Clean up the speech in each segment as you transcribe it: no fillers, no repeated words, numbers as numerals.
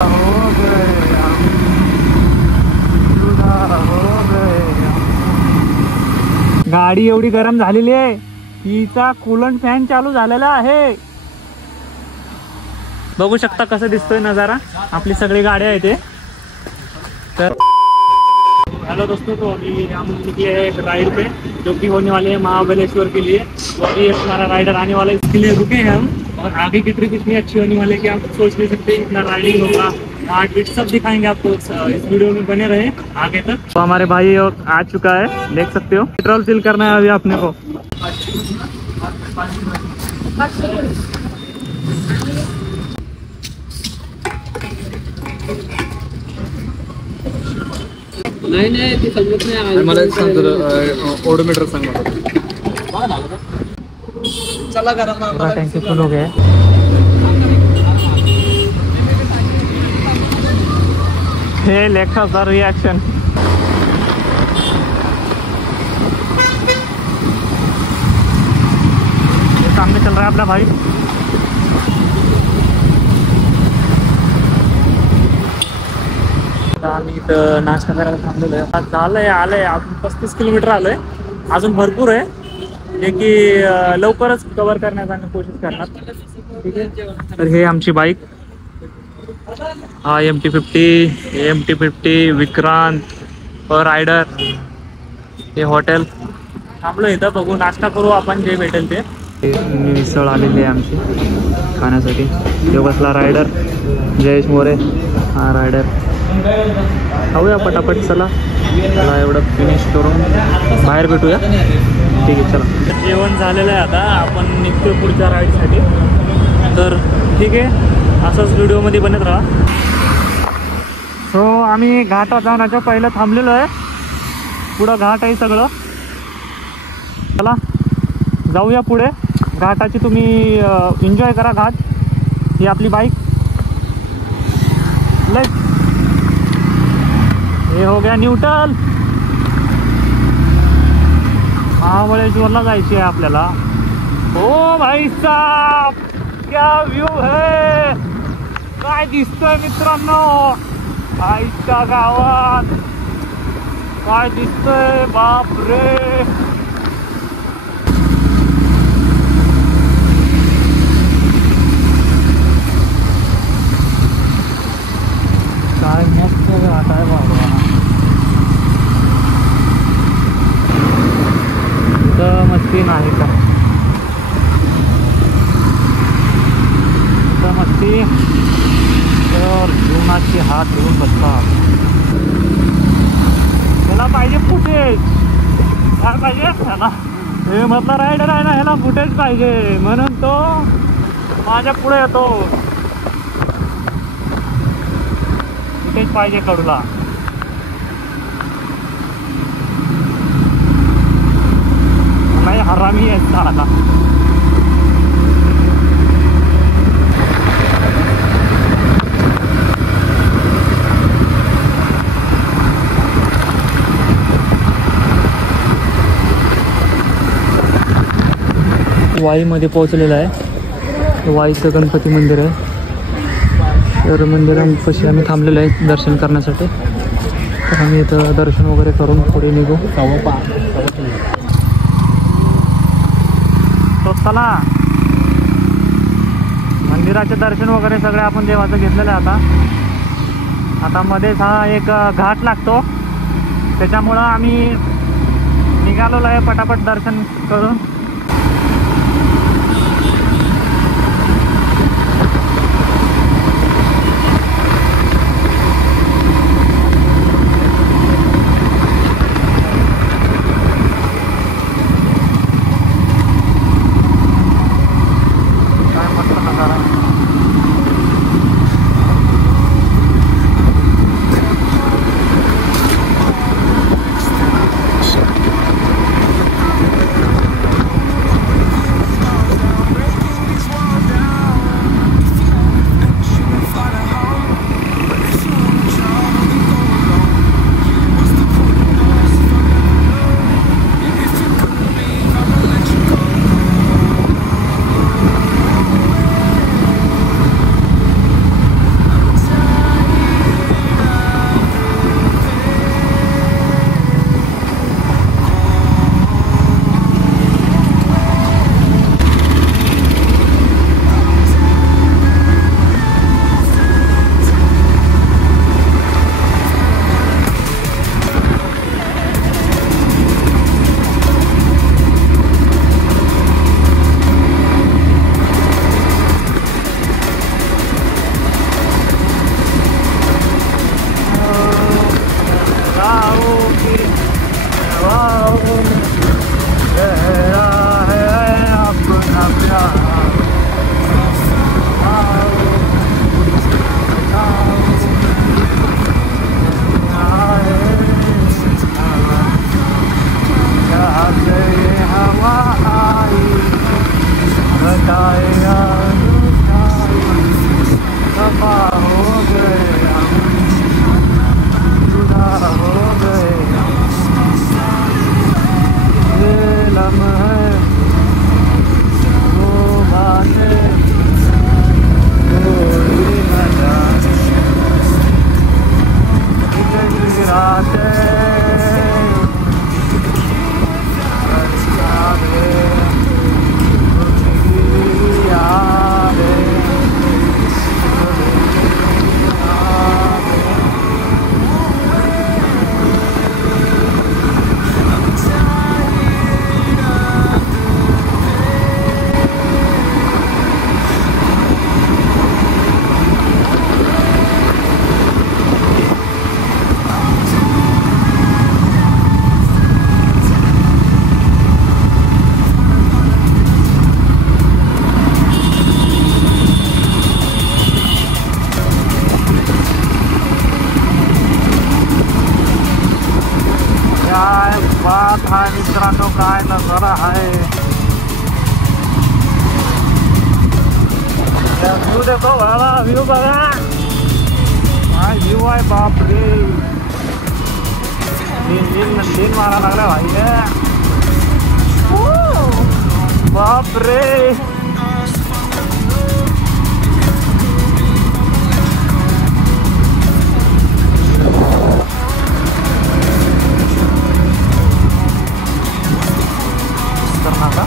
हो गए हम, जुदा हो गए हम। गाडी एवढी गरम झालेली आहे, हिचा कूलंट फॅन चालू झालेला आहे। बघू शकता कसं दिसतोय नजारा, आपली सगळी गाड्या आहेत ते। तर हेलो दोस्तों, तो अभी हम निकले हैं एक राइड पे जो कि होने वाले हैं महाबलेश्वर के लिए। तो अभी हमारा राइडर आने वाला है, इसके लिए रुके हैं हम। और आगे की ट्रिप इतनी अच्छी होने वाली है कि आप सोच नहीं सकते, इतना राइडिंग होगा, आर्ट बीट सब दिखाएंगे आपको। इस वीडियो में बने रहे आगे तक। तो हमारे भाई आ चुका है, देख सकते हो। पेट्रोल फिल करना है अभी अपने को। नाही ती समजत नाही मला। ओडोमीटर सांग चला करा, पूरा टैंकी फुल हो गया है। हे लेखा का रिएक्शन। सामने चल रहा है अपना भाई। आम्ही इथं नाश्ता करायला थांबलेलो आहे। झालंय आलंय अजून 35 किलोमीटर आलोय, अजून भरपूर आहे, जे की लवकरच कव्हर करण्याचा आम्ही कोशिश करणार। ठीक आहे, तर हे आमची बाईक, हा MT-50 विक्रांत और रायडर। हे हॉटेल थांबलो इथं, बघू नाश्ता करू आपण, जे भेटेल ते। मिसळ आलेली आहे आमची खाण्यासाठी। तो बसला रायडर, जयेश मोरे, हा रायडर। खाऊया पटापट, चला एवढं फिनिश करून बाहेर भेटूया। ठीक आहे, चला। जेवण झालेलं आहे, आता आपण निघतो पुढच्या राईडसाठी। तर ठीक आहे, असंच व्हिडिओमध्ये बनत राहा। सो आम्ही घाटात जाण्याच्या पहिलं थांबलेलो आहे, पुढं घाट आहे सगळं। चला जाऊया पुढे घाटाची, तुम्ही एन्जॉय करा घाट। ही आपली बाईक, लेट्स। ये हो गया न्यूट्रल। महाबळेश्वरला जायची आहे आपल्याला। ओ भाई साहब, क्या व्यू है, काय दिसतोय मित्रांनो आईच्या गावात, काय दिसतोय, बाप रे। काय मस्त घाट आहे बाबा। इथं मस्ती नाही का, इथं मस्ती तर जीवनाचे हात धरून बसतात। त्याला पाहिजे फुटेज, काय पाहिजे त्याला, हे मधला रायडर आहे ना, ह्याला फुटेज पाहिजे, म्हणून तो माझ्या पुढे येतो। फुटेज पाहिजे कडूला। नाही हरामी आहे साला। वाईमध्ये पोहोचलेला आहे, वाईचं गणपती मंदिर आहे। तर मंदिरापाशी आम्ही थांबलेलो आहे दर्शन करण्यासाठी। तर आम्ही इथं दर्शन वगैरे करून पुढे निघू। तो चला, मंदिराचे दर्शन वगैरे सगळे आपण देवाचं घेतलेलं आहे। आता मध्येच हा एक घाट लागतो, त्याच्यामुळं आम्ही निघालेलो आहे पटापट दर्शन करून। बात आहे मित्रांनो, काय नजारा आहे. व्ह्यू देखो बाबा, व्ह्यू बघा काय व्ह्यू आहे. बापरे तीन मारा लागला भाई. बापरे करना का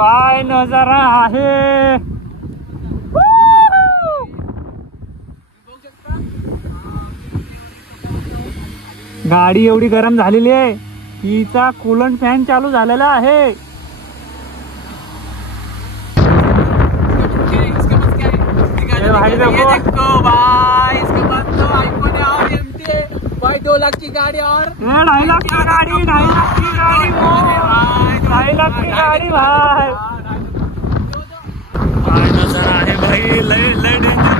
काय नजारा आहे. गाडी एवढी गरम झालेली आहे, तिचा कूलंट फॅन चालू झालेला आहे. भाई देखो भाई, इसके बाद तो आईफोन है और एमटी है भाई, 2 लाख की गाड़ी और 2.5 लाख की गाड़ी, 2.5 लाख की गाड़ी, 2.5 लाख की गाड़ी भाई. काय नजारा आहे भाई, लय लय डेंजर.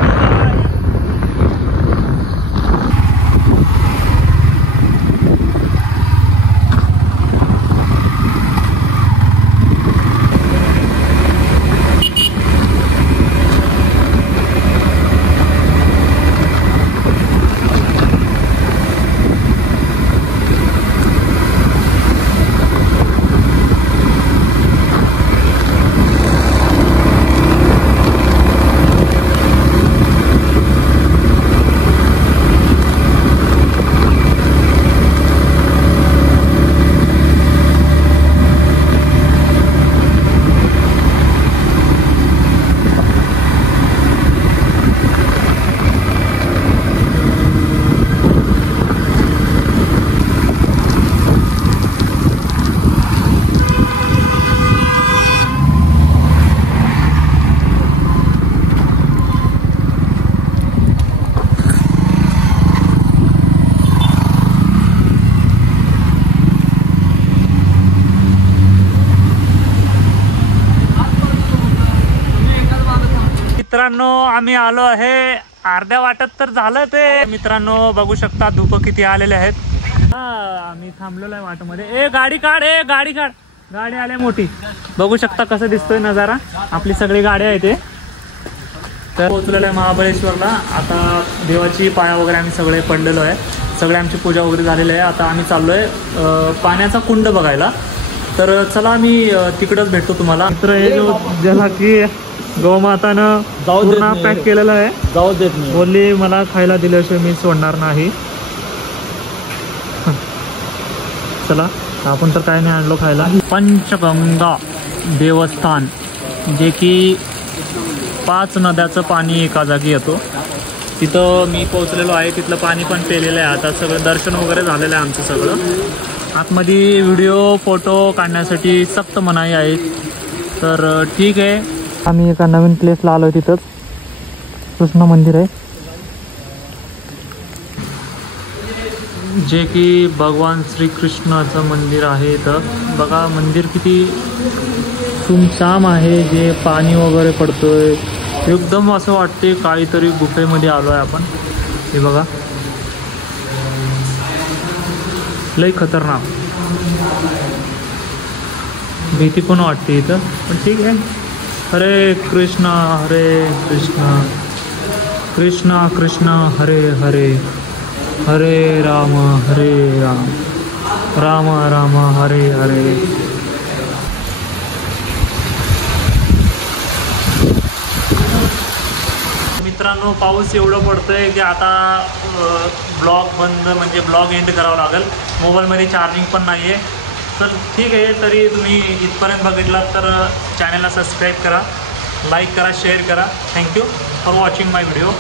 मित्रांनो आम्ही आलो आहे अर्ध्या वाटत तर झालं ते. मित्रांनो बघू शकता धुपं किती आलेले आहेत. आम्ही थांबलेलो आहे वाटमध्ये. ए गाडी काढ, ए गाडी काढ, गाडी आली मोठी. बघू शकता कसं दिसतोय नजारा. आपली सगळी गाडी आहे ते. तर पोहोचलेलं आहे महाबळेश्वरला. आता देवाची पाया वगैरे आम्ही सगळे पडलेलो आहे. सगळे आमची पूजा वगैरे झालेली आहे. आता आम्ही चाललो आहे पाण्याचा कुंड बघायला. तर चला आम्ही तिकडंच भेटतो तुम्हाला. मित्र हे जो ज्याला की गोमातानं पूर्ण पॅक केलेलं आहे, जाऊ देत नाही, बोलली मला खायला दिल्याशिवाय मी सोडणार नाही. चला आपण तर काय नाही आणलो खायला. पंचगंगा देवस्थान, जे की 5 नद्याचं पाणी एका जागी येतो. तिथं मी पोहोचलेलो आहे. तिथलं पाणी पण पेलेलं आहे. आता सगळं दर्शन वगैरे झालेलं आहे आमचं सगळं. आतमध्ये व्हिडिओ फोटो काढण्यासाठी सक्त मनाई आहे. तर ठीक आहे, आम्ही एका नवीन प्लेसला आलो. तिथंच कृष्ण मंदिर आहे, जे की भगवान श्रीकृष्णाचं मंदिर आहे. इथं बघा मंदिर किती सुमसाम आहे. जे पाणी वगैरे पडतोय एकदम असं वाटते काहीतरी गुफेमध्ये आलो आहे आपण. हे बघा लई खतरनाक, भीती पण वाटते इथं, पण ठीक आहे. हरे कृष्णा कृष्णा कृष्णा हरे हरे, हरे राम राम राम हरे हरे. मित्रांनो पाऊस एवढं पडतोय की आता ब्लॉग बंद, म्हणजे ब्लॉग एंड करावं लागेल. मोबाईलमध्ये चार्जिंग पण नाही आहे. तर ठीक आहे, तरी तुम्ही इथपर्यंत बघितलात तर चॅनलला सबस्क्राईब करा, लाईक करा, शेअर करा. Thank you for watching my video.